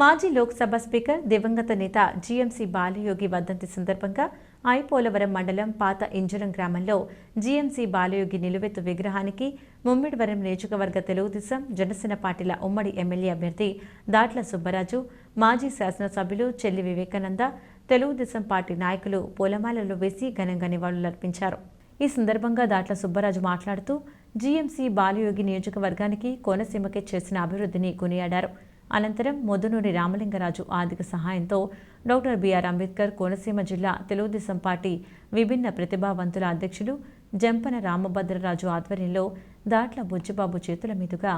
మాజీ లోక్సభ స్పీకర్ దివంగత నేత జీఎంసీ బాలయోగి వర్ధంతి సందర్భంగా ఐపోలవరం మండలం పాత ఇంజరం గ్రామంలో జీఎంసీ బాలయోగి నిలువెత్తు విగ్రహానికి ముమ్మిడివరం నియోజకవర్గ తెలుగుదేశం జనసేన పార్టీల ఉమ్మడి ఎమ్మెల్యే అభ్యర్థి దాట్ల సుబ్బరాజు మాజీ శాసనసభ్యులు చెల్లి వివేకానంద తెలుగుదేశం పార్టీ నాయకులు పూలమాలలు వేసి ఘనంగా నివాళులర్పించారు. ఈ సందర్భంగా దాట్ల సుబ్బరాజు మాట్లాడుతూ జీఎంసీ బాలయోగి నియోజకవర్గానికి కోనసీమకే చేసిన అభివృద్ధిని కొనియాడారు. అనంతరం మొదునూరి రామలింగరాజు ఆర్థిక సహాయంతో డాక్టర్ బిఆర్ అంబేద్కర్ కోనసీమ జిల్లా తెలుగుదేశం పార్టీ విభిన్న ప్రతిభావంతుల అధ్యక్షులు జంపన రామభద్రరాజు ఆధ్వర్యంలో దాట్ల బుజ్జిబాబు చేతుల మీదుగా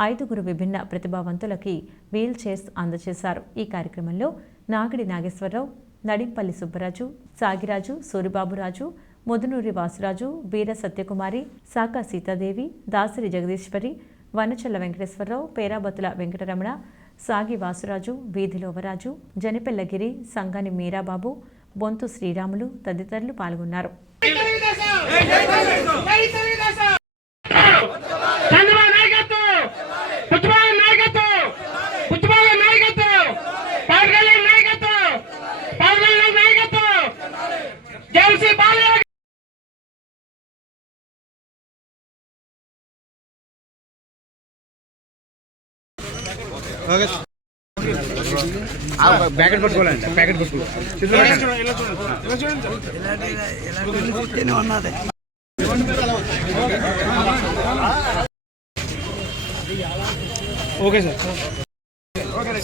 ఐదుగురు విభిన్న ప్రతిభావంతులకి వీల్ చైర్స్ అందజేశారు. ఈ కార్యక్రమంలో నాగిడి నాగేశ్వరరావు నడింపల్లి సుబ్బరాజు సాగిరాజు సూరిబాబురాజు ముదునూరి వాసురాజు వీర సత్యకుమారి సాకా సీతాదేవి దాసరి జగదీశ్వరి వనచల్ల వెంకటేశ్వరరావు పేరాబతుల వెంకటరమణ సాగి వాసురాజు వీధిలోవరాజు జనిపెల్లగిరి సంగాని మీరాబాబు బొంతు శ్రీరాములు తదితరులు పాల్గొన్నారు ప్యాకెట్ పట్టుకోవాలండి ప్యాకెట్ పట్టుకోవాలి ఓకే సార్.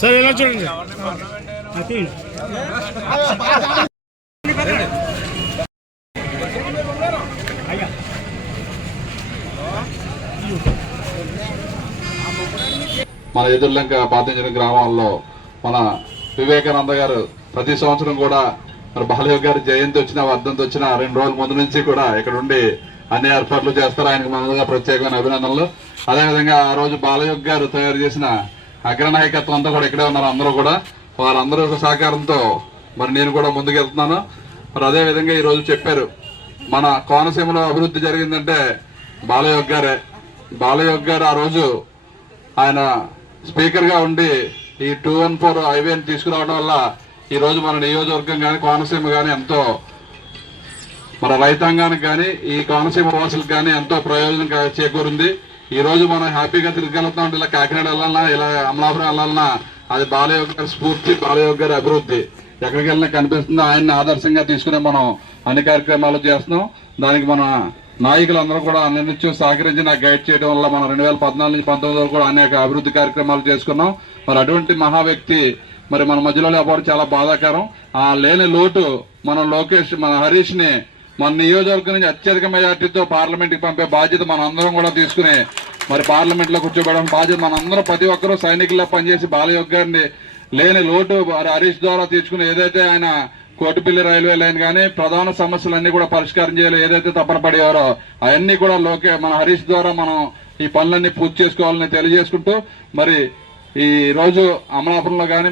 సార్ ఇలా చూడండి? మన ఎదుర్లంక పాతించిన గ్రామాల్లో మన వివేకానంద గారు ప్రతి సంవత్సరం కూడా మరి బాలయ్య గారి జయంతి వచ్చిన వర్ధంతి వచ్చిన రెండు రోజుల ముందు నుంచి కూడా ఇక్కడ ఉండి అన్ని ఏర్పాట్లు చేస్తారు. ఆయనకు మనగా ప్రత్యేకమైన అభినందనలు. అదేవిధంగా ఆ రోజు బాలయోగ్ గారు తయారు చేసిన అగ్రనాయకత్వం అంతా కూడా ఇక్కడే ఉన్నారు అందరూ కూడా. వారందరూ యొక్క సహకారంతో మరి నేను కూడా ముందుకెళ్తున్నాను. మరి అదేవిధంగా ఈరోజు చెప్పారు మన కోనసీమలో అభివృద్ధి జరిగిందంటే బాలయోగ్ గారే. బాలయోగ్ గారు ఆ రోజు ఆయన స్పీకర్గా ఉండి ఈ టూ వన్ ఫోర్ హైవేని తీసుకురావడం వల్ల ఈ రోజు మన నియోజకవర్గం కానీ కోనసీమ కానీ ఎంతో మన రైతాంగానికి కానీ ఈ కోనసీమ వాసులకు కానీ ఎంతో ప్రయోజనం చేకూరింది. ఈ రోజు మనం హ్యాపీగా తిరగలుగుతాం ఇలా కాకినాడ వెళ్ళాలన్నా ఇలా అమలాపురం వెళ్ళాలన్నా అది బాలయోగ గారి స్ఫూర్తి బాలయోగ గారి అభివృద్ధి. ఎక్కడికి వెళ్ళినా కనిపిస్తుందో. ఆయన్ని ఆదర్శంగా తీసుకునే మనం అన్ని కార్యక్రమాలు చేస్తున్నాం. దానికి మన నాయకులందరూ కూడా నిత్యం సహకరించి నాకు గైడ్ చేయడం వల్ల మనం రెండు వేల పద్నాలుగు నుంచి పంతొమ్మిది వరకు కూడా అనేక అభివృద్ధి కార్యక్రమాలు చేసుకున్నాం. మరి అటువంటి మహా వ్యక్తి మరి మన మధ్యలో లేకపోవడం చాలా బాధాకరం. ఆ లేని లోటు మన లోకేష్ మన హరీష్ని మన నియోజకవర్గం నుంచి అత్యధిక మెజార్టీతో పార్లమెంట్కి పంపే బాధ్యత మన అందరం కూడా తీసుకుని మరి పార్లమెంట్లో కూర్చోబెట్టడం బాధ్యత మన అందరం ప్రతి ఒక్కరూ సైనికుల్లో పనిచేసి బాలయోగ్ గారిని లేని లోటు మరి హరీష్ ద్వారా తీసుకుని ఏదైతే ఆయన కోటిపల్లి రైల్వే లైన్ కానీ ప్రధాన సమస్యలన్నీ కూడా పరిష్కారం చేయాలి. ఏదైతే తప్పన పడేవారో అవన్నీ కూడా లోకే మన హరీష్ ద్వారా మనం ఈ పనులన్నీ పూర్తి చేసుకోవాలని తెలియజేసుకుంటూ మరి ఈ రోజు అమలాపురంలో కానీ